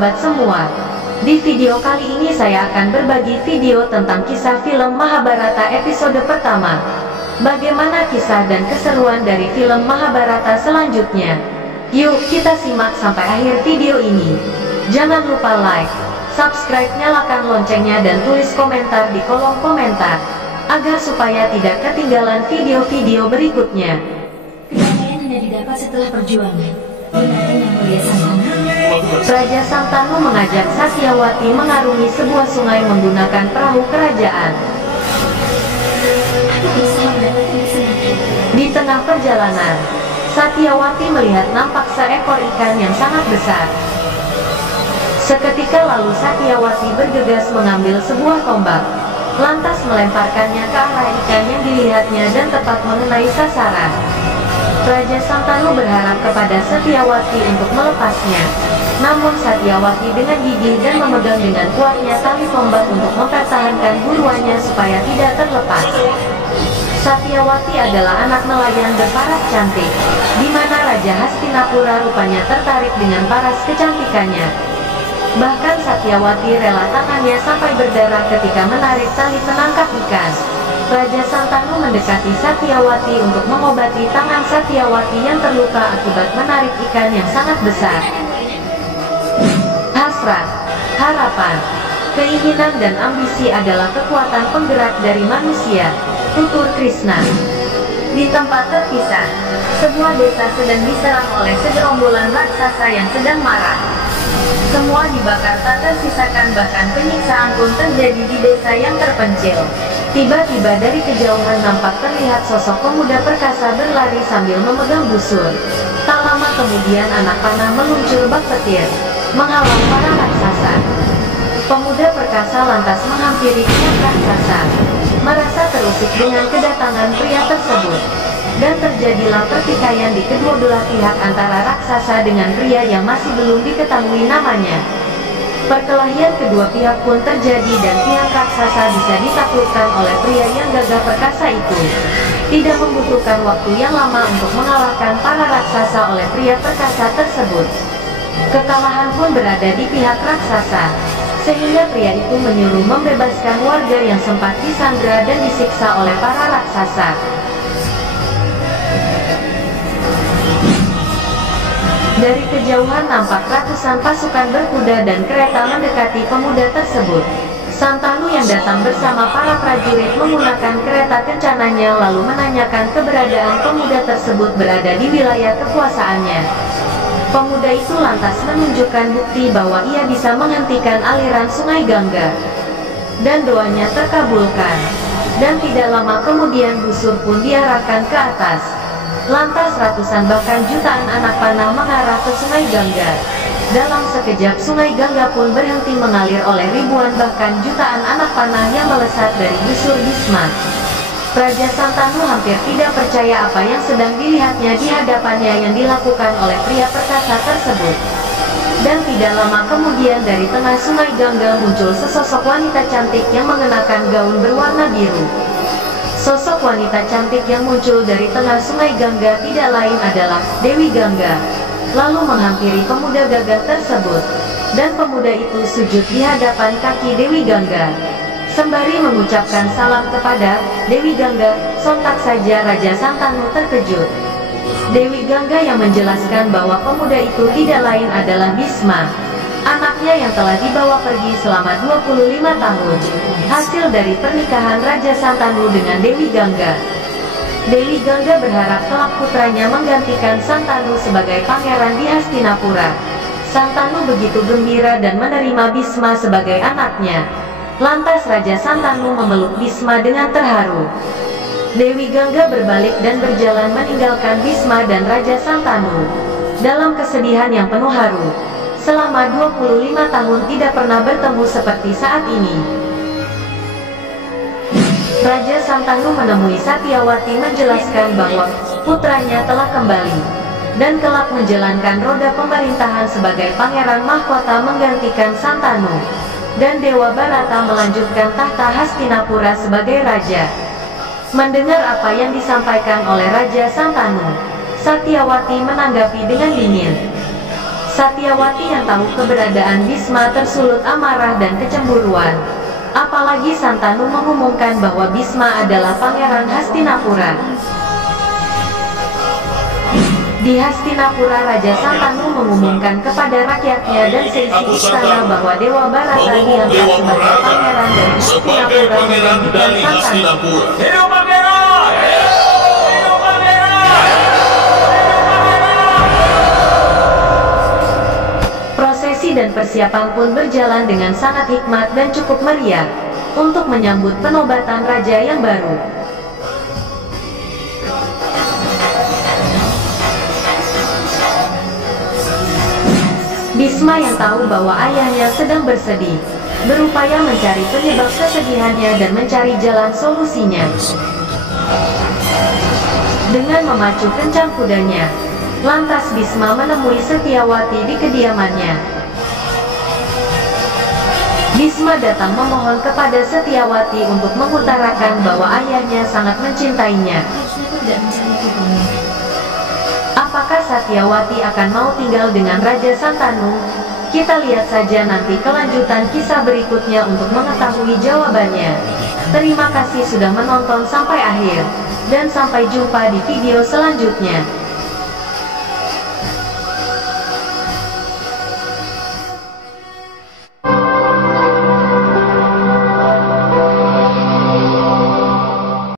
sahabat semua. Di video kali ini saya akan berbagi video tentang kisah film Mahabharata episode pertama. Bagaimana kisah dan keseruan dari film Mahabharata selanjutnya? Yuk kita simak sampai akhir video ini. Jangan lupa like, subscribe, nyalakan loncengnya dan tulis komentar di kolom komentar, agar supaya tidak ketinggalan video-video berikutnya. Kedamaian hanya didapat setelah perjuangan. Benarkan yang mulia Santanu? Raja Santanu mengajak Satyawati mengarungi sebuah sungai menggunakan perahu kerajaan. Aku bisa mendapatkan kesenangan. Di tengah perjalanan, Satyawati melihat nampak seekor ikan yang sangat besar. Seketika lalu Satyawati bergegas mengambil sebuah tombak, lantas melemparkannya ke arah ikan yang dilihatnya dan tepat mengenai sasaran. Raja Santanu berharap kepada Satyawati untuk melepasnya. Namun Satyawati dengan gigih dan memegang dengan kuatnya tali tombak untuk mempertahankan buruannya supaya tidak terlepas. Satyawati adalah anak nelayan berparas cantik, di mana Raja Hastinapura rupanya tertarik dengan paras kecantikannya. Bahkan Satyawati rela tangannya sampai berdarah ketika menarik tali penangkap ikan. Raja Santanu mendekati Satyawati untuk mengobati tangan Satyawati yang terluka akibat menarik ikan yang sangat besar. Hasrat, harapan, keinginan dan ambisi adalah kekuatan penggerak dari manusia, tutur Krishna. Di tempat terpisah, sebuah desa sedang diserang oleh segerombolan raksasa yang sedang marah. Semua dibakar tak tersisakan, bahkan penyiksaan pun terjadi di desa yang terpencil. Tiba-tiba dari kejauhan nampak terlihat sosok pemuda perkasa berlari sambil memegang busur. Tak lama kemudian anak panah meluncur bak petir, menghalau para raksasa. Pemuda perkasa lantas menghampiri pihak raksasa, merasa terusik dengan kedatangan pria tersebut. Dan terjadilah pertikaian di kedua belah pihak antara raksasa dengan pria yang masih belum diketahui namanya. Perkelahian kedua pihak pun terjadi dan pihak raksasa bisa ditaklukkan oleh pria yang gagah perkasa itu. Tidak membutuhkan waktu yang lama untuk mengalahkan para raksasa oleh pria perkasa tersebut. Kekalahan pun berada di pihak raksasa, sehingga pria itu menyuruh membebaskan warga yang sempat disandra dan disiksa oleh para raksasa. Dari kejauhan nampak ratusan pasukan berkuda dan kereta mendekati pemuda tersebut. Santanu yang datang bersama para prajurit menggunakan kereta kencananya lalu menanyakan keberadaan pemuda tersebut berada di wilayah kekuasaannya. Pemuda itu lantas menunjukkan bukti bahwa ia bisa menghentikan aliran sungai Gangga. Dan doanya terkabulkan. Dan tidak lama kemudian busur pun diarahkan ke atas. Lantas ratusan bahkan jutaan anak panah mengarah ke sungai Gangga. Dalam sekejap sungai Gangga pun berhenti mengalir oleh ribuan bahkan jutaan anak panah yang melesat dari busur Bhisma. Raja Santanu hampir tidak percaya apa yang sedang dilihatnya di hadapannya yang dilakukan oleh pria perkasa tersebut. Dan tidak lama kemudian dari tengah sungai Gangga muncul sesosok wanita cantik yang mengenakan gaun berwarna biru. Sosok wanita cantik yang muncul dari tengah sungai Gangga tidak lain adalah Dewi Gangga. Lalu menghampiri pemuda gagah tersebut. Dan pemuda itu sujud di hadapan kaki Dewi Gangga. Sembari mengucapkan salam kepada Dewi Gangga, sontak saja Raja Santanu terkejut. Dewi Gangga yang menjelaskan bahwa pemuda itu tidak lain adalah Bhisma, anaknya yang telah dibawa pergi selama 25 tahun, hasil dari pernikahan Raja Santanu dengan Dewi Gangga. Dewi Gangga berharap kelak putranya menggantikan Santanu sebagai pangeran di Hastinapura. Santanu begitu gembira dan menerima Bhisma sebagai anaknya. Lantas Raja Santanu memeluk Bhisma dengan terharu. Dewi Gangga berbalik dan berjalan meninggalkan Bhisma dan Raja Santanu dalam kesedihan yang penuh haru. Selama 25 tahun tidak pernah bertemu seperti saat ini. Raja Santanu menemui Satyawati menjelaskan bahwa putranya telah kembali dan kelak menjalankan roda pemerintahan sebagai pangeran mahkota menggantikan Santanu. Dan Dewa Barata melanjutkan tahta Hastinapura sebagai raja. Mendengar apa yang disampaikan oleh Raja Santanu, Satyawati menanggapi dengan dingin. Satyawati yang tahu keberadaan Bisma tersulut amarah dan kecemburuan. Apalagi Santanu mengumumkan bahwa Bisma adalah pangeran Hastinapura. Di Hastinapura, Raja Santanu mengumumkan kepada rakyatnya dan seisi istana bahwa Dewa Barata diangkat sebagai pangeran dari Hastinapura menggantikan Santanu. Hidup pangeran! Hidup pangeran! Prosesi dan persiapan pun berjalan dengan sangat hikmat dan cukup meriah untuk menyambut penobatan raja yang baru. Bisma yang tahu bahwa ayahnya sedang bersedih, berupaya mencari penyebab kesedihannya dan mencari jalan solusinya. Dengan memacu kencang kudanya, lantas Bisma menemui Satyawati di kediamannya. Bisma datang memohon kepada Satyawati untuk mengutarakan bahwa ayahnya sangat mencintainya. Harusnya kau tidak mencariku, Paman. Apakah Satyawati akan mau tinggal dengan Raja Santanu? Kita lihat saja nanti kelanjutan kisah berikutnya untuk mengetahui jawabannya. Terima kasih sudah menonton sampai akhir, dan sampai jumpa di video selanjutnya.